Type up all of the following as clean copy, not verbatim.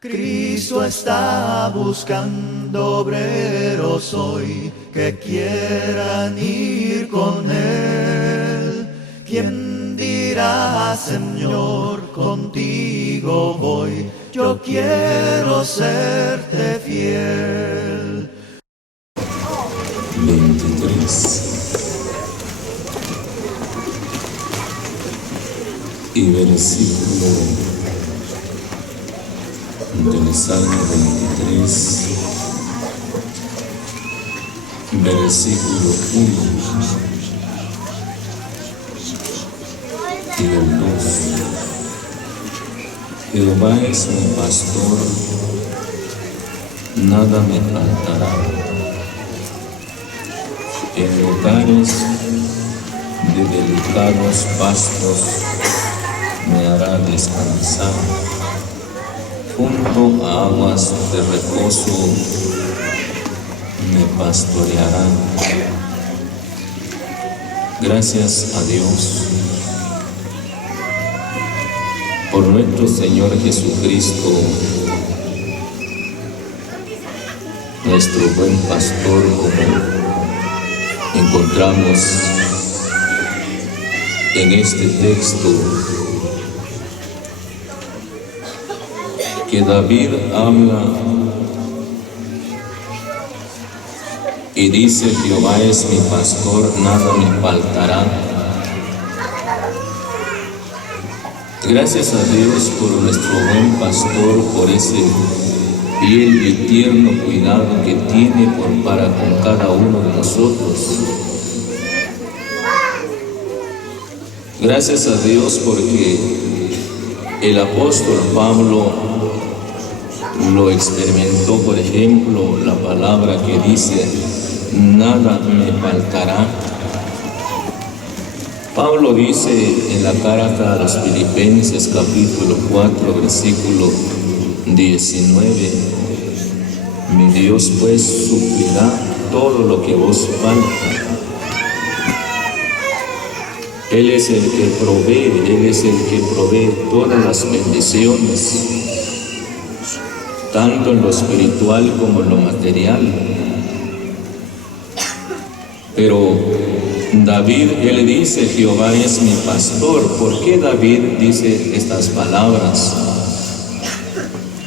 Cristo está buscando obreros hoy que quieran ir con Él. ¿Quién dirá, Señor, contigo voy? Yo quiero serte fiel. 23 y versículo del Salmo 23, versículo 1 y el 2. Jehová es mi pastor, nada me faltará. En lugares de delicados pastos me hará descansar. Junto a aguas de reposo me pastorearán. Gracias a Dios por nuestro Señor Jesucristo, nuestro buen pastor, como encontramos en este texto que David habla y dice: Jehová es mi pastor, nada me faltará. Gracias a Dios por nuestro buen pastor, por ese fiel y tierno cuidado que tiene para con cada uno de nosotros. Gracias a Dios porque el apóstol Pablo lo experimentó, por ejemplo, la palabra que dice: nada me faltará. Pablo dice en la carta a los Filipenses, capítulo 4, versículo 19: mi Dios pues suplirá todo lo que os falta. Él es el que provee todas las bendiciones, tanto en lo espiritual como en lo material. Pero David, él dice: Jehová es mi pastor. ¿Por qué David dice estas palabras?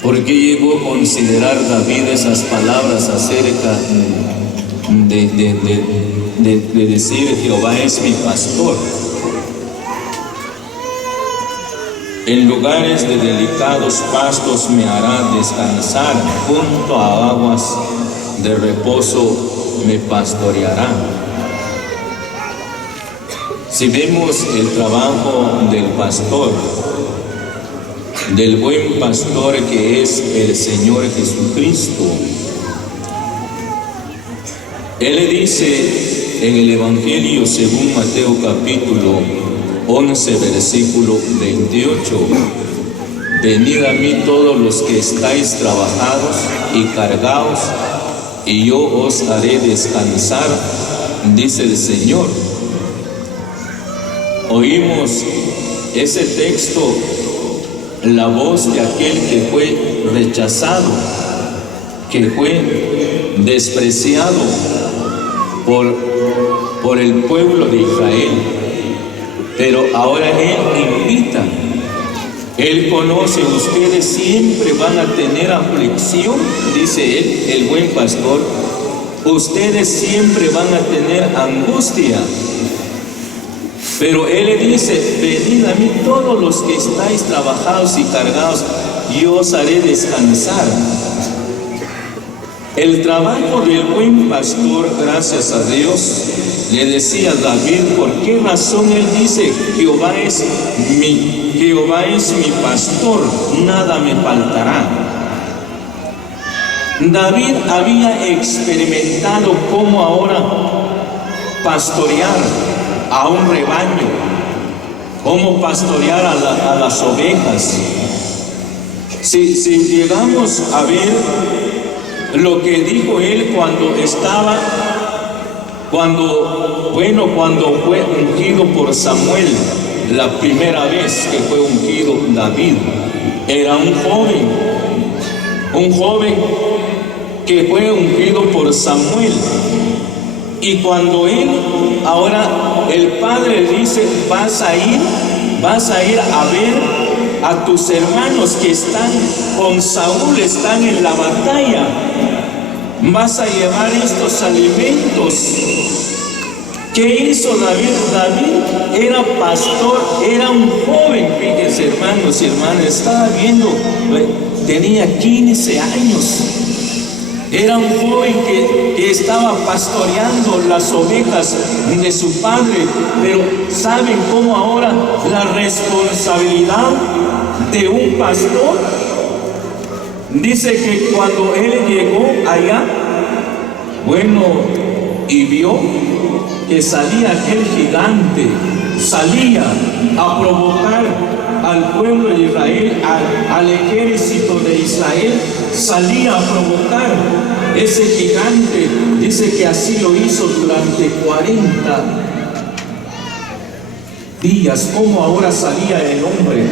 ¿Por qué llegó a considerar David esas palabras acerca de decir Jehová es mi pastor? En lugares de delicados pastos me hará descansar, junto a aguas de reposo me pastoreará. Si vemos el trabajo del pastor, del buen pastor que es el Señor Jesucristo, Él le dice en el Evangelio según Mateo capítulo 11, versículo 28: venid a mí todos los que estáis trabajados y cargados, y yo os haré descansar, dice el Señor. Oímos ese texto, la voz de aquel que fue rechazado, que fue despreciado por el pueblo de Israel. Pero ahora Él invita, Él conoce, ustedes siempre van a tener aflicción, dice Él, el buen pastor, ustedes siempre van a tener angustia. Pero Él le dice: venid a mí todos los que estáis trabajados y cargados, yo os haré descansar. El trabajo del buen pastor, gracias a Dios, le decía David, ¿por qué razón él dice Jehová es mi pastor, nada me faltará? David había experimentado cómo ahora pastorear a un rebaño, cómo pastorear a las ovejas. Si llegamos a ver lo que dijo él cuando fue ungido por Samuel, la primera vez que fue ungido David, era un joven, un joven que fue ungido por Samuel. Y cuando ahora el padre dice, vas a ir a ver a tus hermanos que están con Saúl, están en la batalla, vas a llevar estos alimentos. ¿Qué hizo David? David era pastor, era un joven, fíjense hermanos y hermanas, estaba viendo, tenía 15 años. Era un joven que estaba pastoreando las ovejas de su padre, pero ¿saben cómo ahora la responsabilidad de un pastor? Dice que cuando él llegó allá, y vio que salía aquel gigante, salía a provocar al pueblo de Israel, al ejército de Israel, salía a provocar ese gigante. Dice que así lo hizo durante 40 días. Como ahora salía el hombre,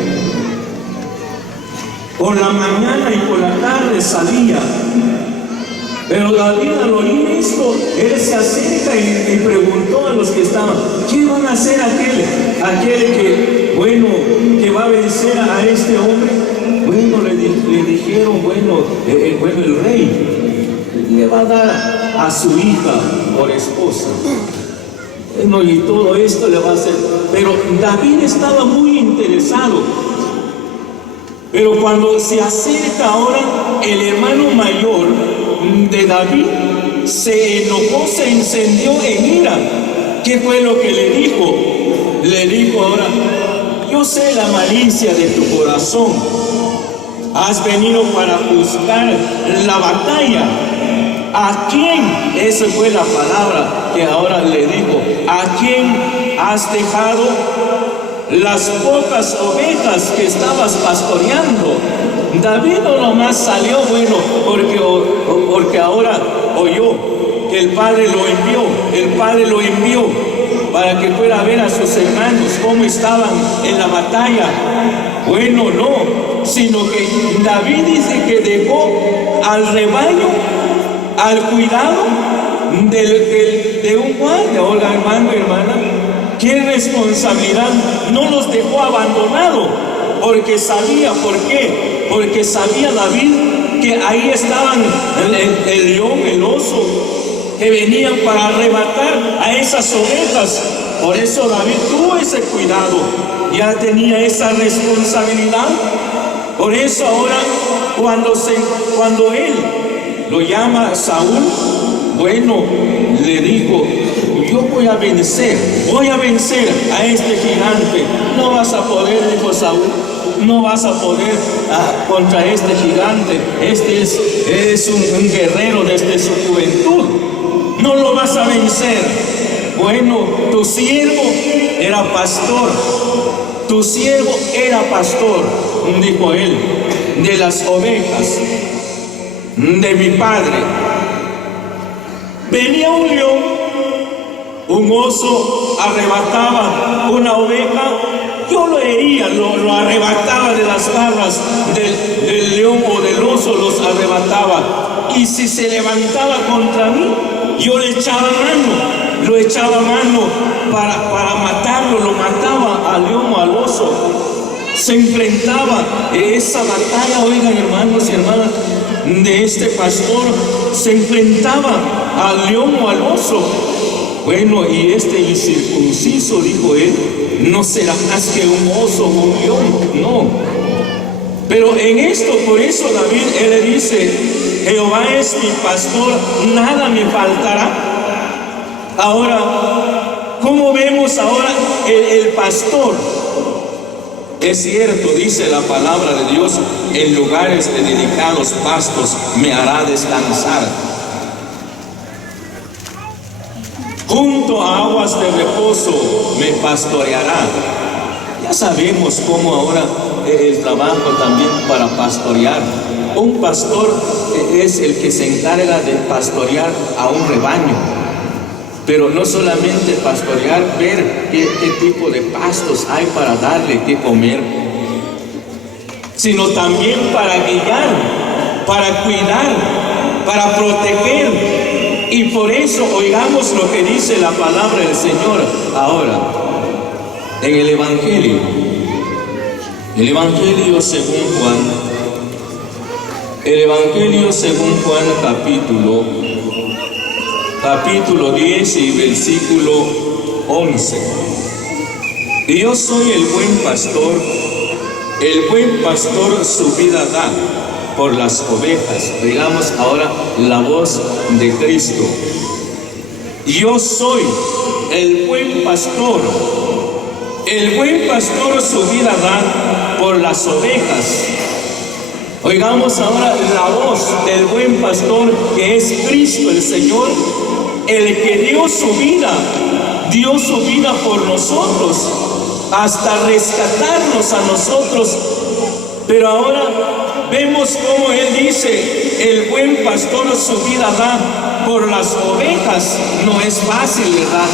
por la mañana y por la tarde salía. Pero David, al oír esto, él se acerca y preguntó a los que estaban, ¿qué van a hacer aquel que va a vencer a este hombre? Le dijeron, el rey le va a dar a su hija por esposa. Y todo esto le va a hacer. Pero David estaba muy interesado. Pero cuando se acerca ahora el hermano mayor de David, se enojó, se encendió en ira. ¿Qué fue lo que le dijo? Le dijo ahora, yo sé la malicia de tu corazón. Has venido para buscar la batalla. ¿A quién? Esa fue la palabra que ahora le dijo. ¿A quién has dejado las pocas ovejas que estabas pastoreando? David no nomás salió, porque ahora oyó que el padre lo envió para que fuera a ver a sus hermanos cómo estaban en la batalla. No, sino que David dice que dejó al rebaño al cuidado de un guardia. Oiga, hermano y hermana, qué responsabilidad. No los dejó abandonados, porque sabía, ¿por qué? Porque sabía David que ahí estaban el león, el oso, que venían para arrebatar a esas ovejas. Por eso David tuvo ese cuidado, ya tenía esa responsabilidad. Por eso ahora cuando él lo llama Saúl, le dijo, yo voy a vencer a este gigante. No vas a poder, dijo Saúl, no vas a poder contra este gigante. Este es un guerrero desde su juventud, no lo vas a vencer. Tu siervo era pastor, dijo él, de las ovejas de mi padre. Venía un león, un oso arrebataba una oveja, yo lo hería, lo arrebataba de las garras del león o del oso, los arrebataba. Y si se levantaba contra mí, yo le echaba mano para matarlo, lo mataba al león o al oso. Se enfrentaba esa batalla, oigan hermanos y hermanas, de este pastor, se enfrentaba al león o al oso. Y este incircunciso, dijo él, no será más que un oso o un león, no. Pero en esto, por eso David, él le dice, Jehová es mi pastor, nada me faltará. Ahora, ¿cómo vemos ahora el pastor? Es cierto, dice la palabra de Dios, en lugares de delicados pastos me hará descansar. Junto a aguas de reposo me pastoreará. Ya sabemos cómo ahora el trabajo también para pastorear. Un pastor es el que se encarga de pastorear a un rebaño. Pero no solamente pastorear, ver qué tipo de pastos hay para darle que comer, sino también para guiar para cuidar, para proteger. Y por eso oigamos lo que dice la palabra del Señor ahora en el Evangelio. El Evangelio según Juan. El Evangelio según Juan capítulo 10 y versículo 11. Y yo soy el buen pastor su vida da por las ovejas. Digamos ahora la voz de Cristo. Yo soy el buen pastor su vida da por las ovejas. Oigamos ahora la voz del buen pastor, que es Cristo el Señor, el que dio su vida por nosotros, hasta rescatarnos a nosotros. Pero ahora vemos cómo Él dice, el buen pastor su vida da por las ovejas. No es fácil, ¿verdad?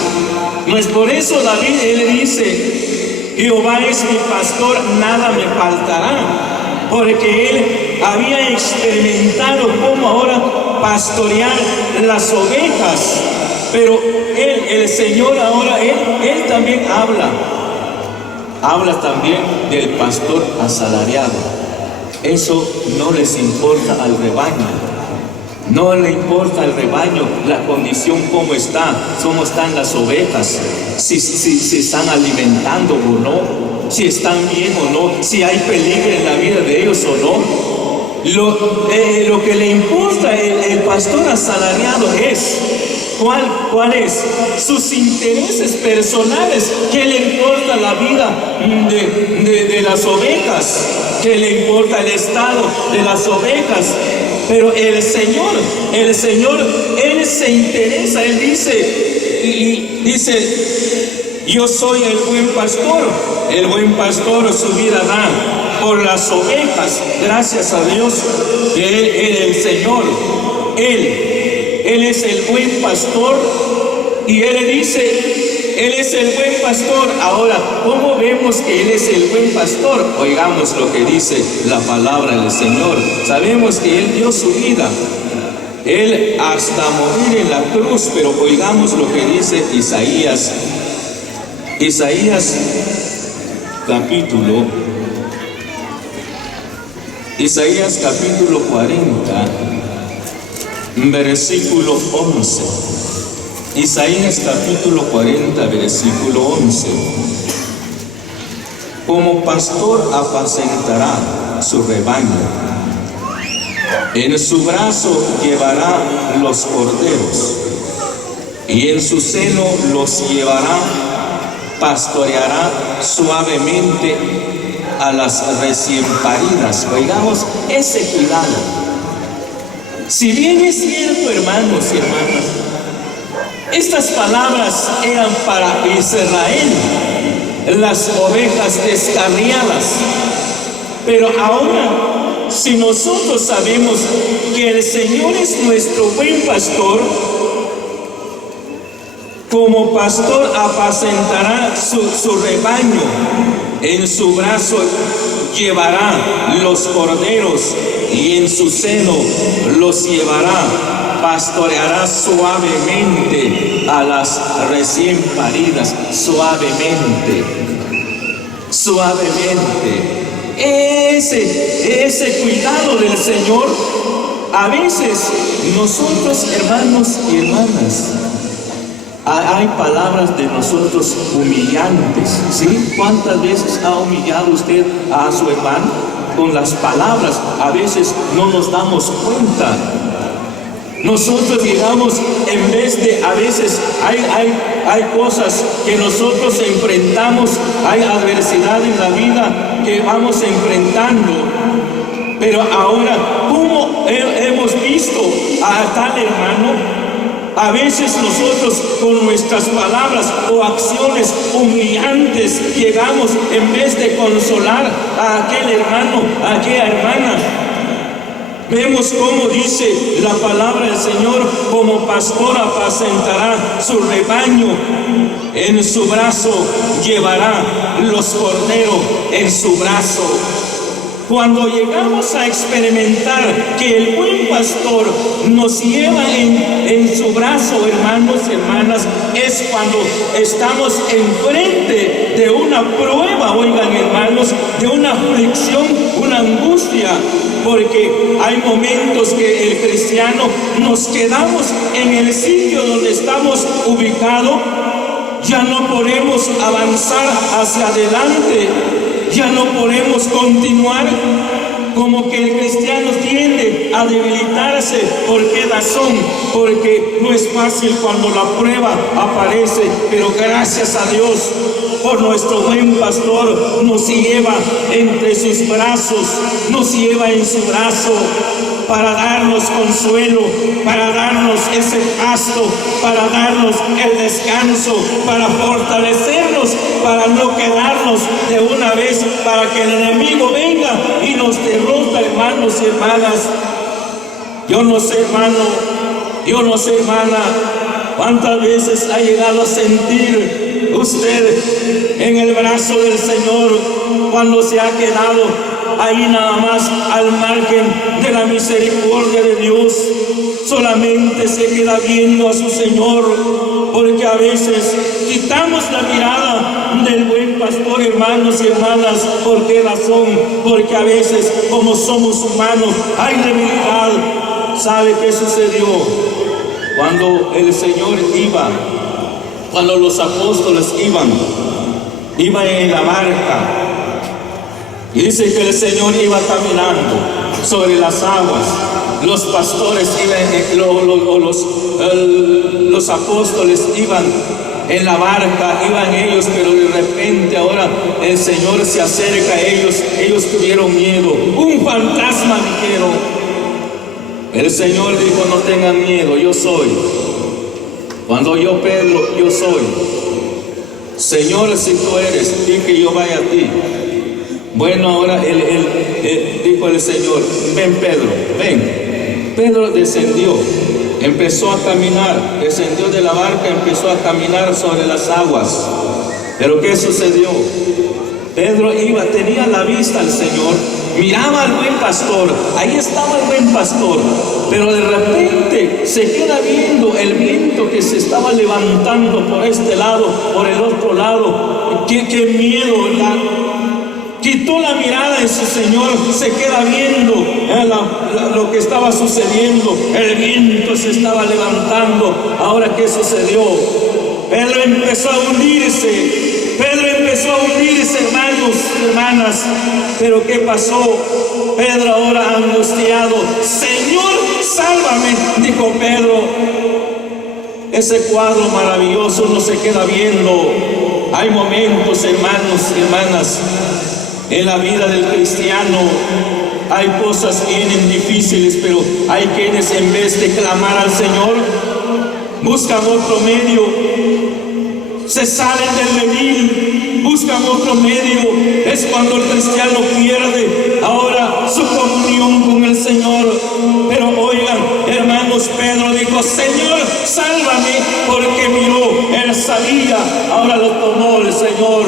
No es por eso David, él dice, Jehová es mi pastor, nada me faltará. Porque él había experimentado cómo ahora pastorear las ovejas. Pero él, el Señor ahora, él también habla también del pastor asalariado. Eso no les importa al rebaño. No le importa al rebaño la condición, cómo está, cómo están las ovejas, si están alimentando o no, si están bien o no, si hay peligro en la vida de ellos o no. Lo que le importa el pastor asalariado es ¿cuál es? Sus intereses personales. ¿Qué le importa la vida de las ovejas? ¿Qué le importa el estado de las ovejas? Pero el Señor, Él se interesa. Él dice, yo soy el buen pastor su vida da por las ovejas. Gracias a Dios que el Señor, Él es el buen pastor, y Él le dice, Él es el buen pastor. Ahora, ¿cómo vemos que Él es el buen pastor? Oigamos lo que dice la palabra del Señor. Sabemos que Él dio su vida, Él hasta morir en la cruz, pero oigamos lo que dice Isaías capítulo 40, versículo 11. Isaías capítulo 40, versículo 11. Como pastor apacentará su rebaño, en su brazo llevará los corderos, y en su seno los llevará, pastoreará suavemente a las recién paridas. Oigamos ese cuidado. Si bien es cierto, hermanos y hermanas, estas palabras eran para Israel, las ovejas descarriadas. Pero ahora, si nosotros sabemos que el Señor es nuestro buen pastor, como pastor apacentará su rebaño, en su brazo llevará los corderos y en su seno los llevará, pastoreará suavemente a las recién paridas. Suavemente. Ese cuidado del Señor, a veces nosotros, hermanos y hermanas, hay palabras de nosotros humillantes, ¿sí? ¿Cuántas veces ha humillado usted a su hermano con las palabras? A veces no nos damos cuenta. Nosotros llegamos, en vez de, a veces hay cosas que nosotros enfrentamos, hay adversidad en la vida que vamos enfrentando. Pero ahora, ¿cómo hemos visto a tal hermano? A veces nosotros con nuestras palabras o acciones humillantes llegamos, en vez de consolar a aquel hermano, a aquella hermana. Vemos cómo dice la palabra del Señor, como pastor apacentará su rebaño, en su brazo llevará los corderos, en su brazo. Cuando llegamos a experimentar que el buen pastor nos lleva en su brazo, hermanos y hermanas, es cuando estamos enfrente de una prueba, oigan hermanos, de una aflicción, una angustia, porque hay momentos que el cristiano nos quedamos en el sitio donde estamos ubicados, ya no podemos avanzar hacia adelante, ya no podemos continuar. Como que el cristiano tiende a debilitarse. ¿Por qué razón? Porque no es fácil cuando la prueba aparece, pero gracias a Dios por nuestro buen pastor, nos lleva entre sus brazos, nos lleva en su brazo para darnos consuelo, para darnos ese pasto, para darnos el descanso, para fortalecernos, para no quedarnos de una vez, para que el enemigo venga y nos derrota, hermanos y hermanas. Yo no sé, hermano, yo no sé, hermana, cuántas veces ha llegado a sentir usted en el brazo del Señor cuando se ha quedado ahí nada más al margen de la misericordia de Dios. Solamente se queda viendo a su Señor, porque a veces quitamos la mirada del buen pastor, hermanos y hermanas. ¿Por qué razón? Porque a veces, como somos humanos, hay debilidad. ¿Sabe qué sucedió? Cuando el Señor iba, cuando los apóstoles iban en la barca, y dice que el Señor iba caminando sobre las aguas. Los pastores iban, los apóstoles iban en la barca, iban ellos, pero de repente ahora el Señor se acerca a ellos. Ellos tuvieron miedo. Un fantasma, dijeron. El Señor dijo: no tengan miedo, yo soy. Cuando yo, Pedro, yo soy. Señor, si tú eres, di que yo vaya a ti. Bueno, ahora dijo el Señor: ven, Pedro, ven. Pedro descendió, empezó a caminar, descendió de la barca, empezó a caminar sobre las aguas. Pero ¿qué sucedió? Pedro tenía la vista al Señor, miraba al buen pastor, ahí estaba el buen pastor, pero de repente se queda viendo el viento que se estaba levantando por este lado, por el otro lado. ¡Qué miedo! Quitó la mirada de su Señor, se queda viendo lo que estaba sucediendo. El viento se estaba levantando. Ahora, ¿qué sucedió? Pedro empezó a hundirse. Hermanos, hermanas. Pero ¿qué pasó? Pedro ahora angustiado: Señor, sálvame, dijo Pedro. Ese cuadro maravilloso no se queda viendo. Hay momentos, hermanos y hermanas, en la vida del cristiano. Hay cosas bien difíciles, pero hay quienes, en vez de clamar al Señor, buscan otro medio. Se salen del redil, buscan otro medio. Es cuando el cristiano pierde ahora su comunión con el Señor. Pero oigan, hermanos, Pedro dijo: Señor, sálvame, porque miró, él sabía. Ahora lo tomó el Señor,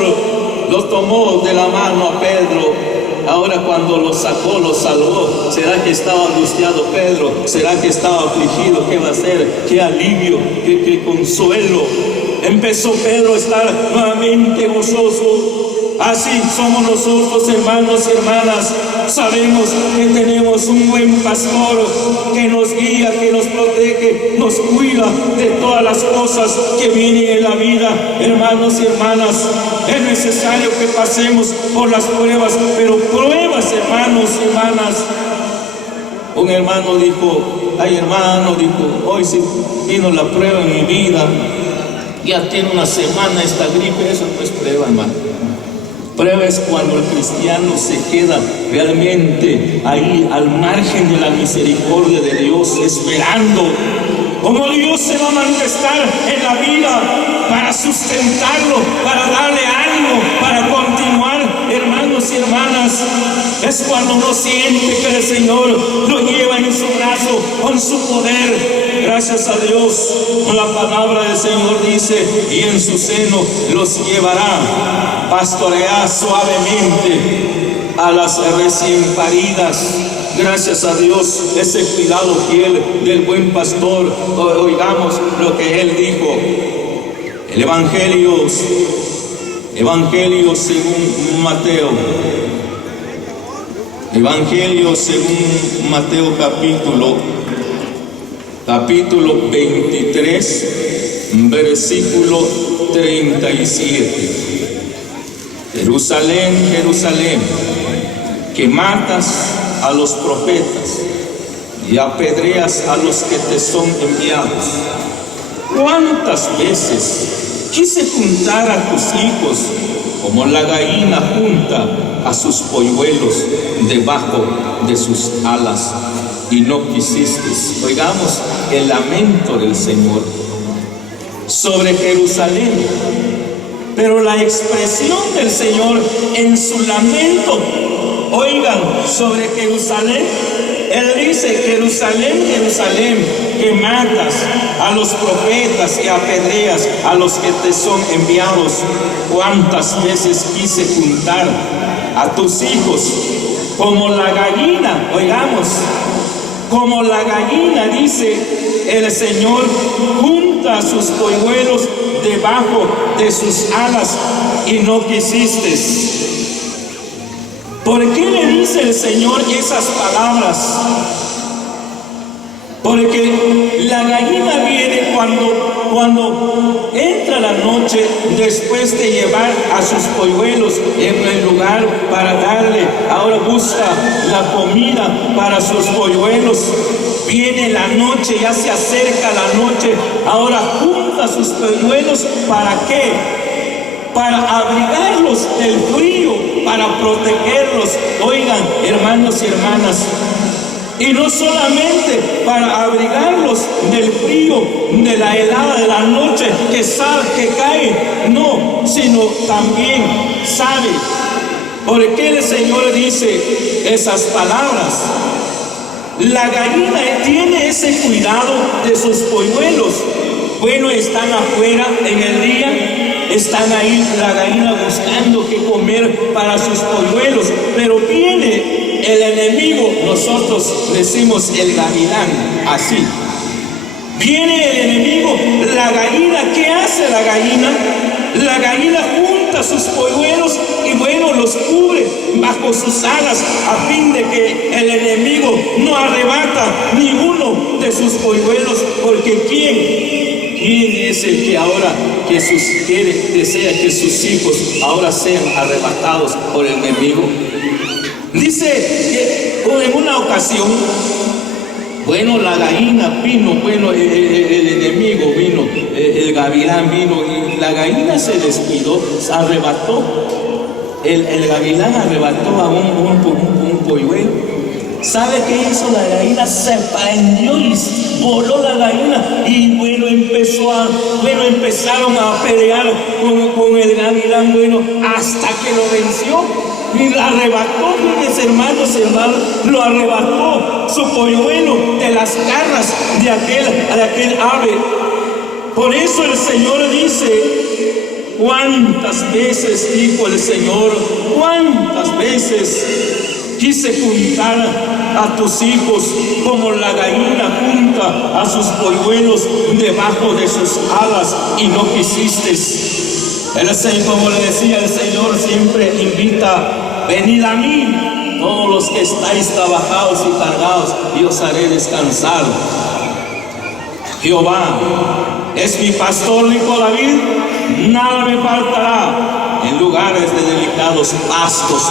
lo tomó de la mano a Pedro. Ahora cuando lo sacó, lo salvó. ¿Será que estaba angustiado Pedro? ¿Será que estaba afligido? ¿Qué va a hacer? ¿Qué alivio? ¿Qué consuelo? Empezó Pedro a estar nuevamente gozoso. Así somos nosotros, hermanos y hermanas. Sabemos que tenemos un buen pastor que nos guía, que nos protege, nos cuida de todas las cosas que vienen en la vida. Hermanos y hermanas, es necesario que pasemos por las pruebas, pero pruebas, hermanos y hermanas. Un hermano dijo: ay, hermano, dijo, hoy sí vino la prueba en mi vida. Ya tiene una semana esta gripe. Eso no es prueba, hermano. Prueba es cuando el cristiano se queda realmente ahí al margen de la misericordia de Dios, esperando cómo Dios se va a manifestar en la vida para sustentarlo, para darle ánimo, para continuar. Hermanos y hermanas, es cuando uno siente que el Señor lo lleva en su brazo con su poder. Gracias a Dios, la palabra del Señor dice: y en su seno los llevará, pastoreará suavemente. a las recién paridas. Gracias a Dios, ese cuidado fiel del buen pastor. Oigamos lo que él dijo. El Evangelio según Mateo. Evangelio según Mateo capítulo 23, versículo 37. Jerusalén, Jerusalén, que matas a los profetas y apedreas a los que te son enviados. ¿Cuántas veces quise juntar a tus hijos como la gallina junta a sus polluelos debajo de sus alas, y no quisiste? Oigamos el lamento del Señor sobre Jerusalén. Pero la expresión del Señor en su lamento, oigan, sobre Jerusalén, Él dice: Jerusalén, Jerusalén, que matas a los profetas y apedreas a los que te son enviados. ¿Cuántas veces quise juntar a tus hijos como la gallina? Oigamos, como la gallina, dice el Señor, junta a sus polluelos debajo de sus alas, y no quisiste. ¿Por qué le dice el Señor esas palabras? Porque la gallina viene cuando entra la noche, después de llevar a sus polluelos en el lugar para darle, ahora busca la comida para sus polluelos. Viene la noche, ya se acerca la noche, ahora junta sus polluelos. ¿Para qué? Para abrigarlos del frío, para protegerlos. Oigan, hermanos y hermanas, y no solamente para abrigarlos del frío, de la helada de la noche que cae, no, sino también sabe por qué el Señor dice esas palabras. La gallina tiene ese cuidado de sus polluelos. Bueno, están afuera en el día, están ahí la gallina buscando qué comer para sus polluelos, pero viene el enemigo, nosotros decimos el gavilán, así. Viene el enemigo, la gallina, ¿qué hace la gallina? La gallina junta sus polluelos y bueno, los cubre bajo sus alas a fin de que el enemigo no arrebata ninguno de sus polluelos, porque ¿quién es el que ahora desea que sus hijos ahora sean arrebatados por el enemigo? Dice que en una ocasión, bueno, la gallina vino, bueno, el enemigo vino, el gavilán vino, y la gallina se descuidó, se arrebató. El gavilán arrebató a un polluelo. ¿Sabe qué hizo la gallina? Se prendió y voló la gallina, y bueno, empezaron a pelear con el gavilán, bueno, hasta que lo venció. Y la arrebató, mis hermanos, lo arrebató su polluelo de las garras de aquel ave. Por eso el Señor dice: ¿cuántas veces, dijo el Señor, cuántas veces quise juntar a tus hijos como la gallina junta a sus polluelos debajo de sus alas, y no quisiste? El Señor, como le decía, el Señor siempre invita: venid a mí, todos los que estáis trabajados y cargados, y os haré descansar. Jehová es mi pastor, dijo David, nada me faltará. En lugares de delicados pastos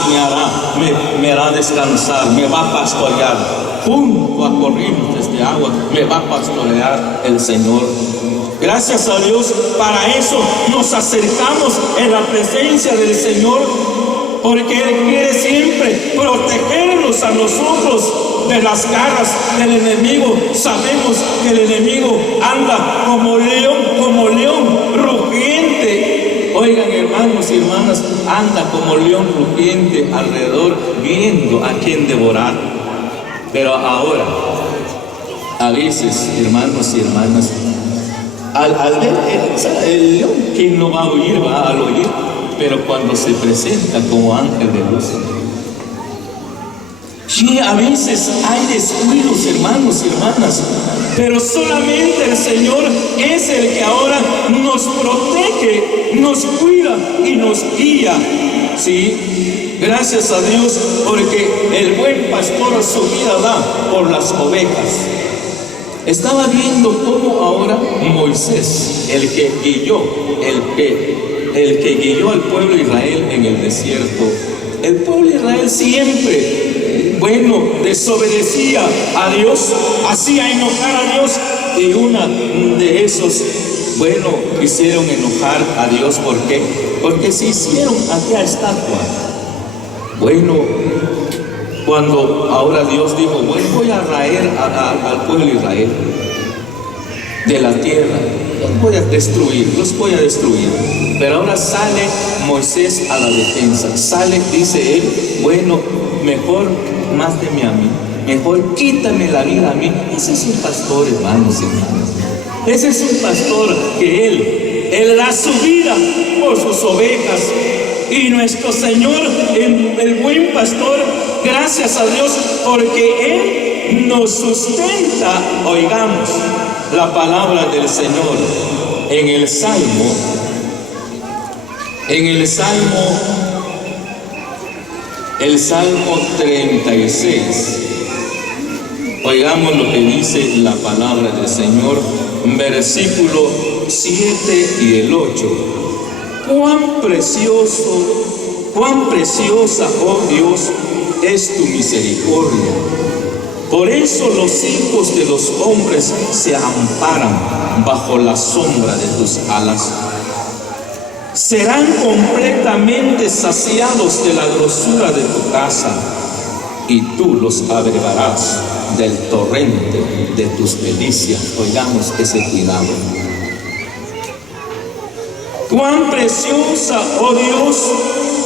me hará descansar, me va a pastorear. Junto a corrientes de agua me va a pastorear el Señor. Gracias a Dios, para eso nos acercamos en la presencia del Señor, porque Él quiere siempre protegernos a nosotros de las garras del enemigo. Sabemos que el enemigo anda como león rugiente. Oigan, hermanos y hermanas, anda como león rugiente alrededor, viendo a quién devorar. Pero ahora, a veces, hermanos y hermanas, al ver el león, ¿quién no va a huir? Va a huir. Pero cuando se presenta como ángel de luz, Que a veces hay descuidos, hermanos y hermanas, pero solamente el Señor es el que ahora nos protege, nos cuida y nos guía. Sí, gracias a Dios, porque el buen pastor su vida da por las ovejas. Estaba viendo cómo ahora Moisés, el que guió al pueblo de Israel en el desierto, el pueblo de Israel siempre, desobedecía a Dios, hacía enojar a Dios, y una de esos, hicieron enojar a Dios. ¿Por qué? Porque se hicieron aquella estatua. Cuando ahora Dios dijo, voy a raer al pueblo de Israel de la tierra, los voy a destruir. Pero ahora sale Moisés a la defensa, dice él, mejor máteme a mí, mejor quítame la vida a mí. Ese es un pastor, hermanos y hermanas. Ese es un pastor que él da su vida por sus ovejas. Y nuestro Señor, el buen pastor, gracias a Dios, porque Él nos sustenta. Oigamos la palabra del Señor en el Salmo 36. Oigamos lo que dice la palabra del Señor, versículo 7 y el 8. Cuán preciosa, oh Dios, es tu misericordia. Por eso los hijos de los hombres se amparan bajo la sombra de tus alas. Serán completamente saciados de la grosura de tu casa, y tú los abrevarás del torrente de tus delicias. Oigamos ese cuidado. Cuán preciosa, oh Dios,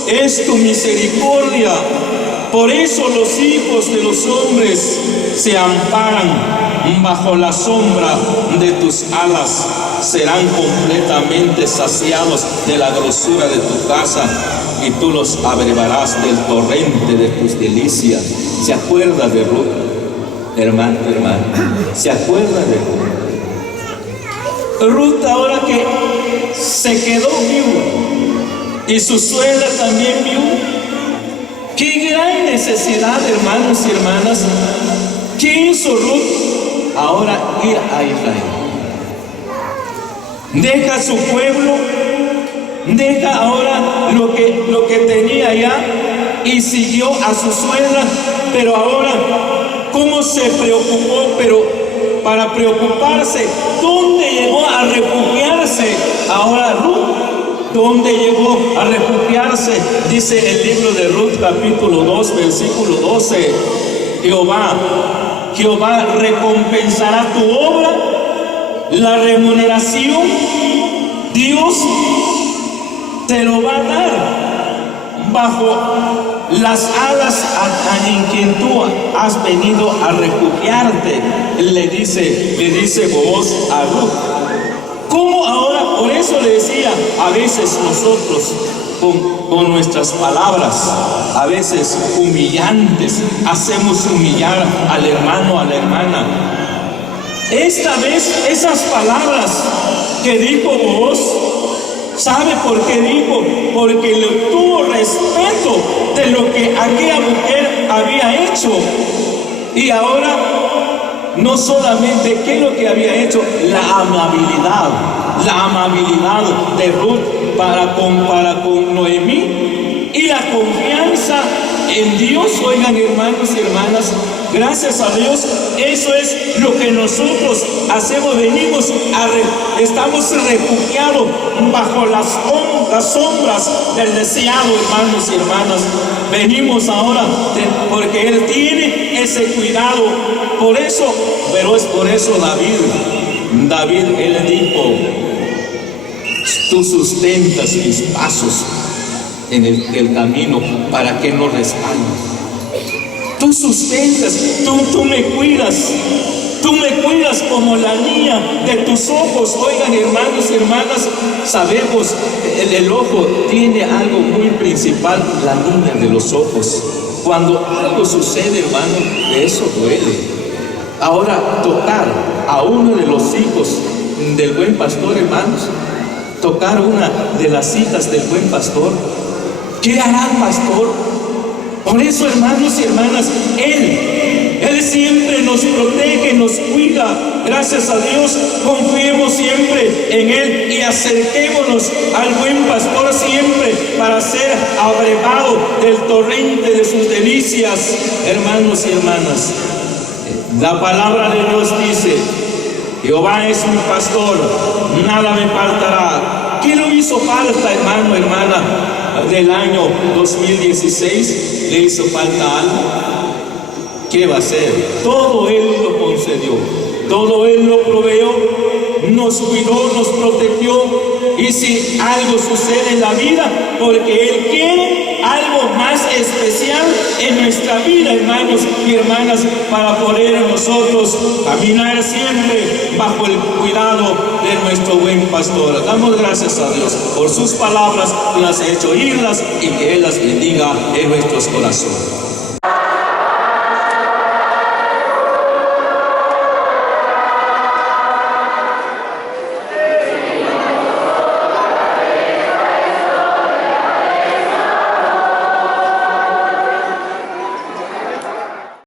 es tu misericordia. Por eso los hijos de los hombres se amparan bajo la sombra de tus alas. Serán completamente saciados de la grosura de tu casa, y tú los abrevarás del torrente de tus delicias. ¿Se acuerda de Ruth? Hermano, ¿se acuerda de Ruth? Ruth, ahora que se quedó viuda y su suegra también viuda, qué gran necesidad, hermanos y hermanas. ¿Qué hizo Ruth? Ahora ir a Israel. Deja su pueblo, deja ahora lo que tenía allá y siguió a su suegra. Pero ahora, ¿cómo se preocupó? Pero para preocuparse, ¿dónde llegó a refugiarse ahora Ruth? ¿Dónde llegó a refugiarse? Dice el libro de Ruth, capítulo 2, versículo 12. Jehová recompensará tu obra, la remuneración Dios te lo va a dar bajo las alas en quien tú has venido a refugiarte, le dice Booz a Ruth. ¿Cómo ahora? Por eso le decía, a veces nosotros con nuestras palabras, a veces humillantes, hacemos humillar al hermano, a la hermana. Esta vez esas palabras que dijo Booz, ¿sabe por qué dijo? Porque le tuvo respeto de lo que aquella mujer había hecho. Y ahora, no solamente qué es lo que había hecho, la amabilidad de Ruth para con Noemí, y la confianza en Dios. Oigan, hermanos y hermanas, gracias a Dios, eso es lo que nosotros hacemos. Estamos refugiados bajo las sombras del deseado, hermanos y hermanas. Venimos ahora porque Él tiene ese cuidado. Por eso, pero es por eso David, él dijo, tú sustentas mis pasos en el camino para que no resbalen. Tú sustentas, tú me cuidas, tú Tú me cuidas como la niña de tus ojos. Oigan, hermanos y hermanas, sabemos, el ojo tiene algo muy principal, la niña de los ojos. Cuando algo sucede, hermano, eso duele. Ahora, tocar a uno de los hijos del buen pastor, hermanos, tocar una de las hijas del buen pastor, ¿qué hará el pastor? Por eso, hermanos y hermanas, Él siempre nos protege, nos cuida. Gracias a Dios, confiemos siempre en Él y acerquémonos al buen pastor siempre para ser abrevado del torrente de sus delicias. Hermanos y hermanas, la palabra de Dios dice: Jehová es mi pastor, nada me faltará. ¿Qué lo hizo falta, hermano, hermana, del año 2016? ¿Le hizo falta algo? ¿Qué va a hacer? Todo Él lo concedió, todo Él lo proveyó, nos cuidó, nos protegió. Y si algo sucede en la vida, porque Él quiere algo más especial en nuestra vida, hermanos y hermanas, para poder nosotros caminar siempre bajo el cuidado de nuestro buen pastor. Damos gracias a Dios por sus palabras, que las ha hecho oírlas y que Él las bendiga en nuestros corazones.